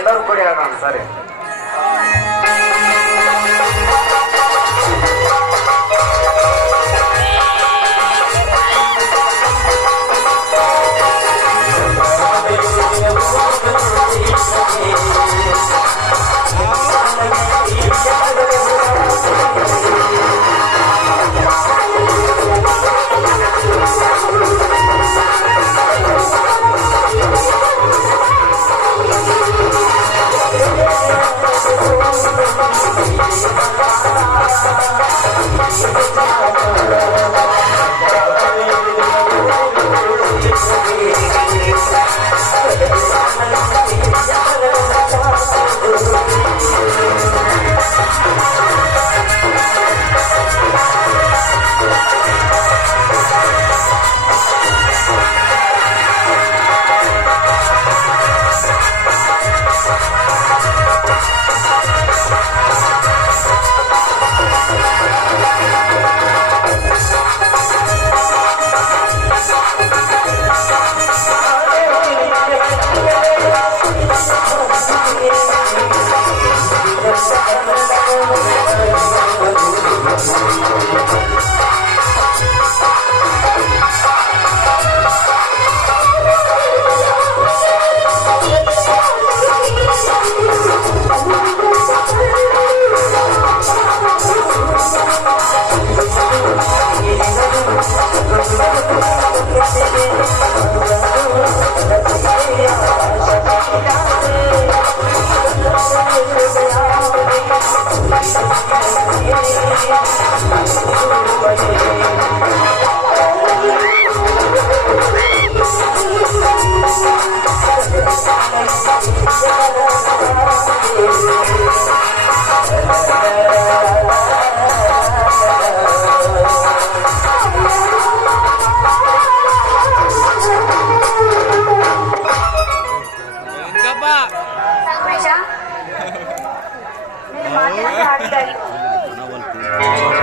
ಎಲ್ಲರೂ ಕೂಡಿ ಆಡೋಣ. ಸರಿ.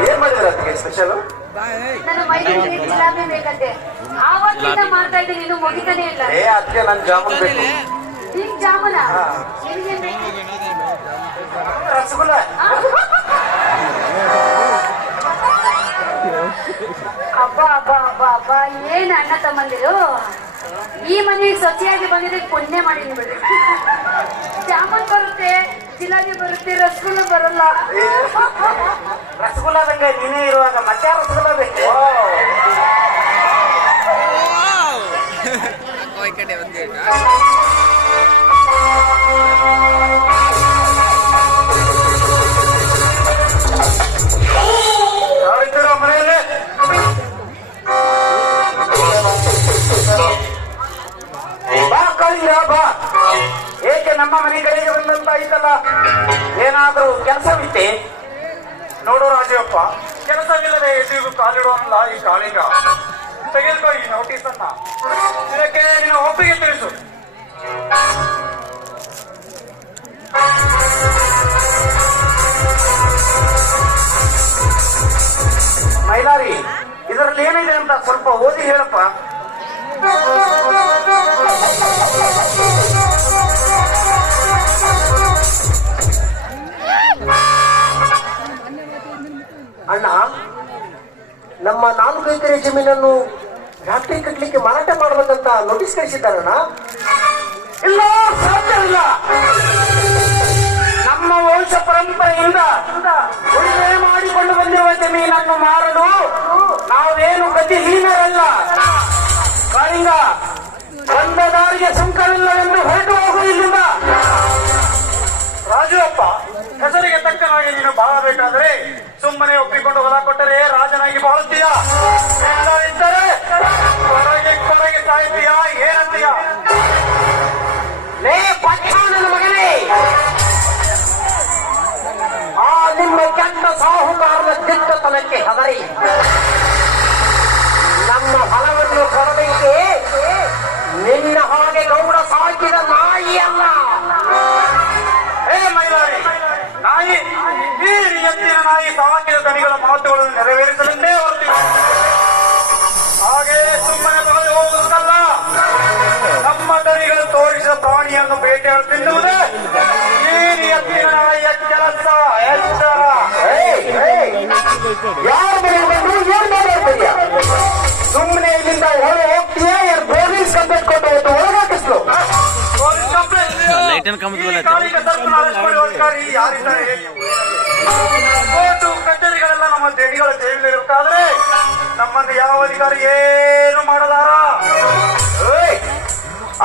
ಏನ್ ಮಾಡಿದ್ರ ಅದಕ್ಕೆ ಸ್ಪೆಷಲ್? ನನ್ನ ಮೈಸೂರಿಗೆ ಜಿಲಾಬಿ ಬೇಕಂತೆ. ಆವತ್ತಿಂದ ಮಾಡ್ತಾ ಇದ್ದೀನಿ, ಇನ್ನು ಮುಗಿತಾನೆ ಇಲ್ಲ. ಅದಕ್ಕೆ ನನ್ ಜಾಮೂನ್ ಬೇಕು. ಈಗ ಜಾಮೂನ ರಸಗುಲ್ಲ. ಹಬ್ಬ ಹಬ್ಬ ಹಬ್ಬ ಹಬ್ಬ, ಏನ್ ಅಣ್ಣ ತಮ್ಮಂದಿರು ಈ ಮನೆಗೆ ಸ್ವಚ್ಛವಾಗಿ ಬಂದಿದ್ರೆ ಪುಣ್ಯ ಮಾಡಿದ್ವಿ ಬಿಡ್ರಿ. ಜಾಮೂನ್ ಬರುತ್ತೆ, ಜಿಲಾಬಿ ಬರುತ್ತೆ, ರಸಗುಲ್ಲ ಬರಲ್ಲ. ರಸಗುಲ್ಲದಂಗ ನೀನೇ ಇರುವಾಗ ಮತ್ತೆ ರಸಗುಲ್ಲ ಬೇಕು. ಮನೆಯಲ್ಲೇ ಬಾ ಕಳಿಂಗ ಬಾ. ಏಕೆ ನಮ್ಮ ಮನೆ ಕಡೆಗೆ ಬಂದಂತ ಐತಲ್ಲ, ಏನಾದ್ರೂ ಕೆಲಸವಿತ್ತೆ? ನೋಡು ರಾಜಪ್ಪ, ಕೆಲಸವಿಲ್ಲದೆ ಎದುರಿಗೂ ಕಾಲಿಡುವಲ್ಲ ಈ ಕಾಳಿಂಗ. ತೆಗೆದುಕೋ ಈ ನೋಟಿಸ್ ಅನ್ನ, ಇದಕ್ಕೆ ನಿನ್ನ ಒಪ್ಪಿಗೆ ತಿಳಿಸು. ಮೈಲಾರಿ, ಇದರಲ್ಲಿ ಏನಿದೆ ಅಂತ ಸ್ವಲ್ಪ ಓದಿ ಹೇಳಪ್ಪ. ಅಣ್ಣ, ನಮ್ಮ 4 ಎಕರೆ ಜಮೀನನ್ನು ಫ್ಯಾಕ್ಟರಿ ಕಟ್ಟಲಿಕ್ಕೆ ಮಾರಾಟ ಮಾಡಬೇಕಂತ ನೋಟಿಸ್ ಕಳಿಸಿದ್ದಾರಣ್ಣ. ಇಲ್ಲ, ಸಾಧ್ಯವಿಲ್ಲ. ನಮ್ಮ ವಂಶ ಪರಂಪರೆಯಿಂದ ಉಳಿಮೆ ಮಾಡಿಕೊಂಡು ಬಂದಿರುವ ಜಮೀನನ್ನು ಮಾರಲು ನಾವೇನು ಗತಿಹೀನರಲ್ಲ. ಕಾಳಿಂಗ, ಬಂದ ದಾರಿಗೆ ಸುಂಕವಿಲ್ಲವೆಂದು ಹೊರಟು ಹೋಗುವುದಿಲ್ಲ. ರಾಜಪ್ಪ, ಹೆಸರಿಗೆ ತಕ್ಕನಾಗಿ ನೀನು ಬಾಳಬೇಕಾದ್ರೆ ಸುಮ್ಮನೆ ಒಪ್ಪಿಕೊಂಡು ಹೊಲ ಕೊಟ್ಟರೆ ರಾಜನಾಗಿ ಬಾಳುತ್ತೀಯಾ? ಇದ್ದರೆ ಕೊರಗೆ ಕೊರಗೆ ಸಾಯ್ತೀಯಾ? ಏನಂತೀಯ? ಲೇ ಪಟ್ಟಾಣನ ಮಗನೇ, ಆ ನಿಮ್ಮ ಕೆಟ್ಟ ಸಾಹುಕಾರನ ದಿಟ್ಟತನಕ್ಕೆ ಹೆದರಿ ನಮ್ಮ ಹೊಲವನ್ನು ಕೊಡಬೇಕೆ? ನಿನ್ನ ಹಾಗೆ ಗೌಡ ಸಾಕಿದ ನಾಯಿ ಅಲ್ಲ. ಮೈಲಾರಿ, ನಾಯಿ ಈ ಎತ್ತಿನ ನಾಯಿ ಸಾಕಿದ ದನಿಗಳ ಮಾತುಗಳನ್ನು ನೆರವೇರಿಸಲೆಂದೇ ಹೊರಟಿದೆ. ಹಾಗೆ ಸುಮ್ಮನೆ ಬರಲು ಹೋಗುವುದಲ್ಲ. ನಮ್ಮ ದನಿಗಳು ತೋರಿಸಿದ ಪ್ರಾಣಿಯನ್ನು ಬೇಟೆಯಾಡ ತಿನ್ನುವುದೇ ಈ ನಿಯತ್ತಿನ ನಾಳೆಯ ಕೆಲಸ. ಎಚ್ಚರ. ಯಾರ ಮನೆಗೆ ಬಂದು ಏನ್ ಮಾತಾಡ್ತೀಯ? ಸುಮ್ಮನೆ ಇಲ್ಲಿಂದ ಹೊರಗೆ ಹೋಗ್ತೀಯಾ? ಯಾರು ಪೊಲೀಸ್ ಕಂಪ್ಲೇಂಟ್ ಕೊಟ್ಟು ಹೋಗ್ತು ಒಳಗಾಕಿಸ್ಲು. ಕಾಲಿಗೆ ಸರ್ಕಲ್ ಅರೆಸ್ಟ್ ಅಧಿಕಾರಿ ಯಾರಿದ್ದಾರೆ? ಕೋರ್ಟು ಕಚೇರಿಗಳೆಲ್ಲ ನಮ್ಮ ದೇಣಿಗಳ ಸೇವೆಗಳಿರಬೇಕಾದ್ರೆ ನಮ್ಮನ್ನು ಯಾವ ಅಧಿಕಾರಿ ಏನು ಮಾಡಲಾರ.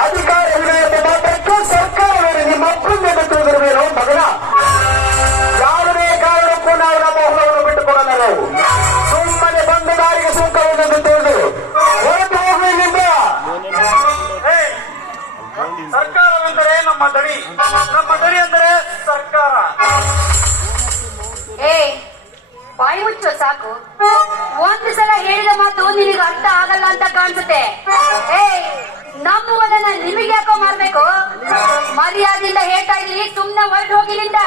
ಅಧಿಕಾರಿಗಳು ಮಾತ್ರಕ್ಕೆ ಸರ್ಕಾರವೇನು ನಿಮ್ಮ ಅಪ್ಪನ ಬಿಟ್ಟಿರುವುದೇನೋ ಮಗನ. ಯಾವುದೇ ಕಾರಣಕ್ಕೂ ನಾವು ನಮ್ಮ ಹೊಲವನ್ನು ಬಿಟ್ಟುಕೊಡಲ್ಲ. ನಾವು ಸುಮ್ಮನೆ ಬಂದ ದಾರಿಗೆ ಸುಂಕವನ್ನು ತಿಳಿದು ಹೊರಟು ಹೋಗಲಿಲ್ಲ. ಸರ್ಕಾರವೆಂದರೆ ನಮ್ಮ ದಣಿ, ನಮ್ಮ ದಣಿ ಅಂದರೆ ಸರ್ಕಾರ. ಬಾಯಿ ಮುಚ್ಚೋ ಸಾಕು. ಒಂದು ಸಲ ಹೇಳಿದ ಮಾತು ನಿನಗೆ ಅರ್ಥ ಆಗಲ್ಲ ಅಂತ ಕಾಣಿಸುತ್ತೆ. ನಮ್ಮುವುದನ್ನ ನಿಮಗೆ ಯಾಕೋ ಮಾಡ್ಬೇಕು? ಮರ್ಯಾದೆಯಿಂದ ಹೇಳ್ತಾ ಇದೀನಿ, ಸುಮ್ನೆ ಹೊರಟು ಹೋಗಿಲಿಂದ.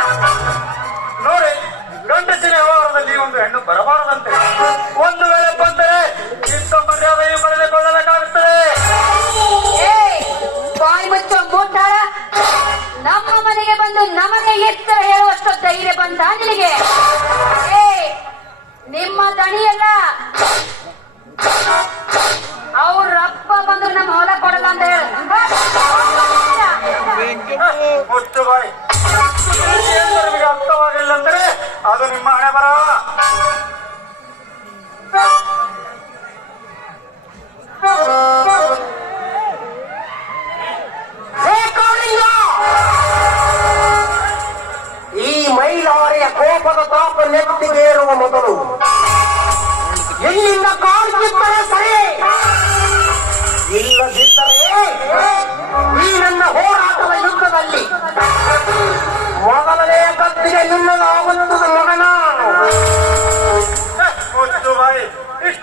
ನೋಡಿ, ಗಂಡಸಿನ ವ್ಯವಹಾರದಲ್ಲಿ ಒಂದು ಹೆಣ್ಣು ಬರಬಾರದಂತೆ. ಒಂದು ವೇಳೆ ಬಂದರೆ ಇಂಥ ಮರ್ಯಾದೆಯು ಕಳೆದುಕೊಳ್ಳಬೇಕಾಗುತ್ತದೆ. ಬಾಯಿ ಮುಚ್ಚೋ ಮೂಟಾಳ. ನಮ್ಮ ಮನೆಗೆ ಬಂದು ನಮಗೆ ಎತ್ತರ ಹೇಳುವಷ್ಟು ಧೈರ್ಯ ಬಂತ ನಿನಗೆ? ನಿಮ್ಮ ದಣಿಯಲ್ಲ, ಅವ್ರ ಅಪ್ಪ ಬಂದು ನಮ್ಮ ಹೊಲ ಕೊಡಲ್ಲ ಅಂತ ಹೇಳ. ಮುಚ್ಚು ಬಾಯಿ. ನಿಮಗೆ ಅರ್ಥವಾಗಿಲ್ಲ ಅಂದರೆ ಅದು ನಿಮ್ಮ ಹಣೆ ಬರ.